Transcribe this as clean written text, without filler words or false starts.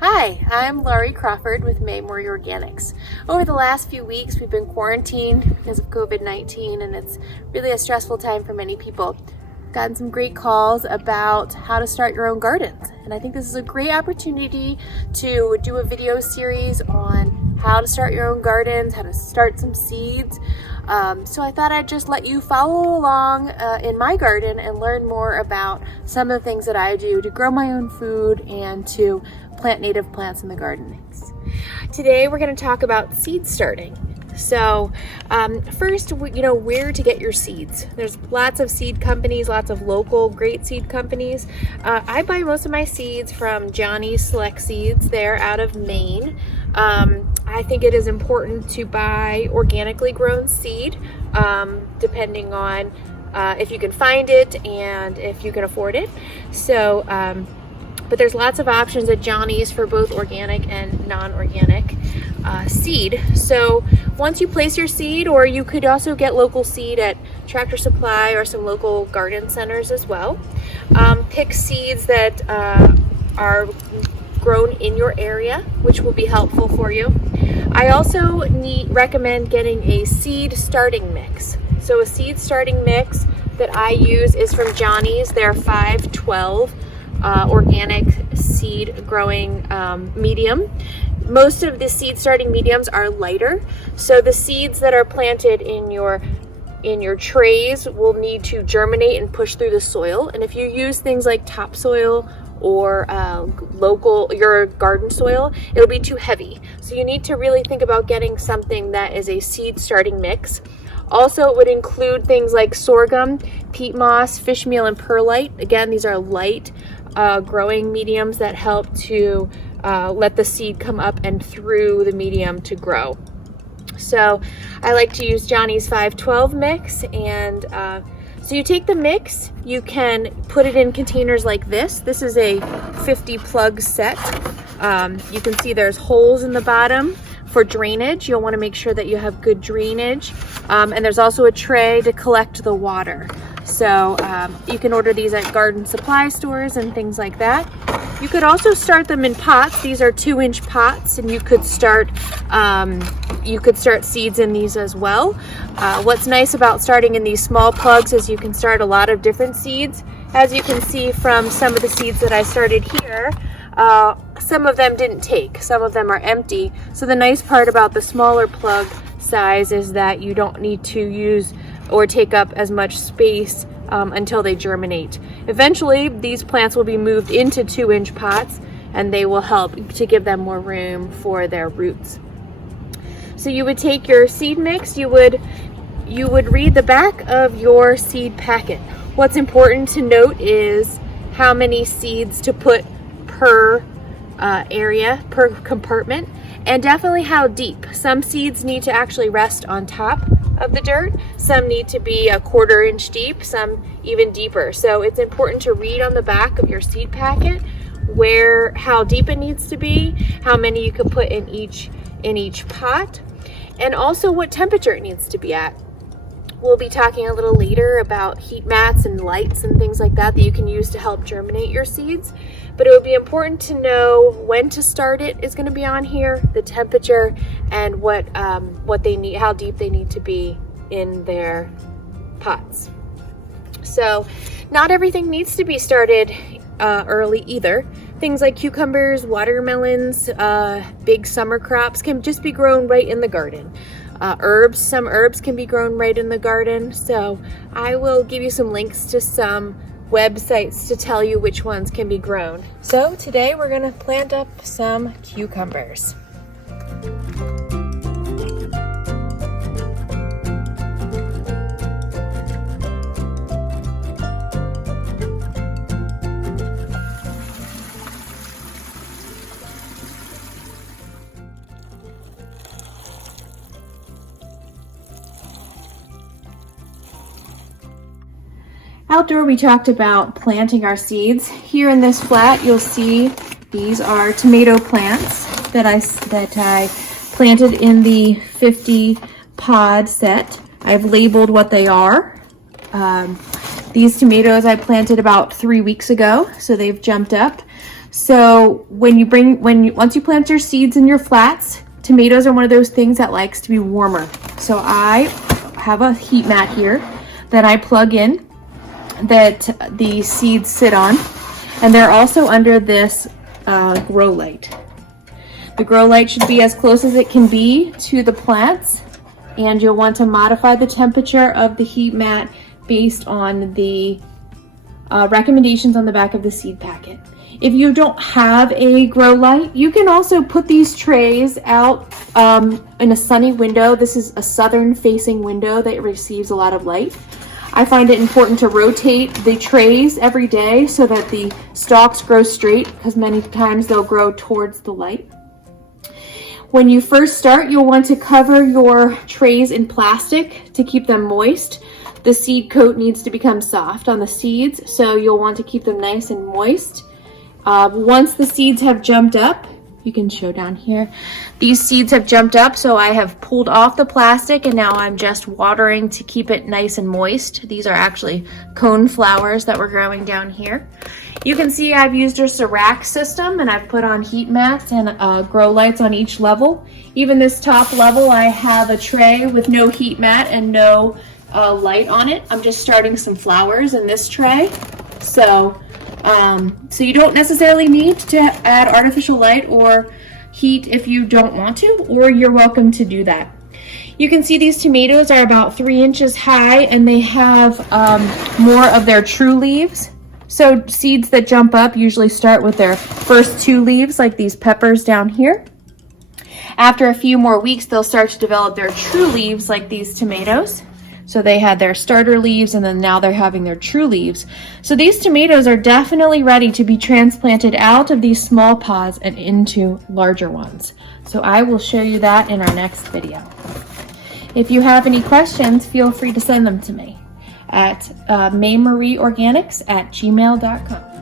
Hi, I'm Laurie Crawford with Maymory Organics. Over the last few weeks, we've been quarantined because of COVID-19, and it's really a stressful time for many people. Gotten some great calls about how to start your own gardens, and I think this is a great opportunity to do a video series on how to start your own gardens, how to start some seeds. So I thought I'd just let you follow along in my garden and learn more about some of the things that I do to grow my own food and to plant native plants in the garden. Today we're going to talk about seed starting. So first, where to get your seeds. There's lots of seed companies, lots of local great seed companies. I buy most of my seeds from Johnny's Select Seeds. They're out of Maine. I think it is important to buy organically grown seed, depending on if you can find it and if you can afford it. So, but there's lots of options at Johnny's for both organic and non-organic seed. So once you place your seed, or you could also get local seed at Tractor Supply or some local garden centers as well. Pick seeds that are grown in your area, which will be helpful for you. I also recommend getting a seed starting mix. So a seed starting mix that I use is from Johnny's. They're 512 organic seed growing medium. Most of the seed starting mediums are lighter, so the seeds that are planted in your trays will need to germinate and push through the soil. And if you use things like topsoil or your garden soil, it'll be too heavy. So you need to really think about getting something that is a seed starting mix. Also, it would include things like sorghum, peat moss, fish meal, and perlite. Again, these are light growing mediums that help to let the seed come up and through the medium to grow. So I like to use Johnny's 512 mix, and so you take the mix, you can put it in containers like this. This is a 50 plug set. You can see there's holes in the bottom for drainage. You'll want to make sure that you have good drainage. And there's also a tray to collect the water. So you can order these at garden supply stores and things like that. You could also start them in pots. These are 2-inch pots, and you could start seeds in these as well. What's nice about starting in these small plugs is you can start a lot of different seeds. As you can see from some of the seeds that I started here, some of them didn't take, some of them are empty. So the nice part about the smaller plug size is that you don't need to use or take up as much space until they germinate. Eventually, these plants will be moved into 2-inch pots, and they will help to give them more room for their roots. So you would take your seed mix, you would read the back of your seed packet. What's important to note is how many seeds to put per area, per compartment, and definitely how deep. Some seeds need to actually rest on top of the dirt. Some need to be a 1/4 inch deep, some even deeper. So it's important to read on the back of your seed packet how deep it needs to be, how many you can put in each pot, and also what temperature it needs to be at. We'll be talking a little later about heat mats and lights and things like that you can use to help germinate your seeds. But it would be important to know when to start it is going to be on here, the temperature, and what they need, how deep they need to be in their pots. So not everything needs to be started early either. Things like cucumbers, watermelons, big summer crops can just be grown right in the garden. Some herbs can be grown right in the garden. So I will give you some links to some websites to tell you which ones can be grown. So today we're going to plant up some cucumbers. Outdoor, we talked about planting our seeds. Here in this flat, you'll see these are tomato plants that I planted in the 50 pod set. I've labeled what they are. These tomatoes I planted about 3 weeks ago, so they've jumped up. So once you plant your seeds in your flats, tomatoes are one of those things that likes to be warmer. So I have a heat mat here that I plug in that the seeds sit on, and they're also under this grow light. The grow light should be as close as it can be to the plants, and you'll want to modify the temperature of the heat mat based on the recommendations on the back of the seed packet. If you don't have a grow light, you can also put these trays out in a sunny window. This is a southern facing window that receives a lot of light. I find it important to rotate the trays every day so that the stalks grow straight, because many times they'll grow towards the light. When you first start, you'll want to cover your trays in plastic to keep them moist. The seed coat needs to become soft on the seeds, so you'll want to keep them nice and moist. Once the seeds have jumped up, you can show down here, these seeds have jumped up, so I have pulled off the plastic and now I'm just watering to keep it nice and moist. These are actually cone flowers that we're growing down here. You can see I've used just a rack system, and I've put on heat mats and grow lights on each level. Even this top level, I have a tray with no heat mat and no light on it. I'm just starting some flowers in this tray. So you don't necessarily need to add artificial light or heat if you don't want to, or you're welcome to do that. You can see these tomatoes are about 3 inches high, and they have more of their true leaves. So seeds that jump up usually start with their first 2 leaves, like these peppers down here. After a few more weeks, they'll start to develop their true leaves, like these tomatoes. So they had their starter leaves, and then now they're having their true leaves. So these tomatoes are definitely ready to be transplanted out of these small pods and into larger ones. So I will show you that in our next video. If you have any questions, feel free to send them to me at maymarieorganics@gmail.com.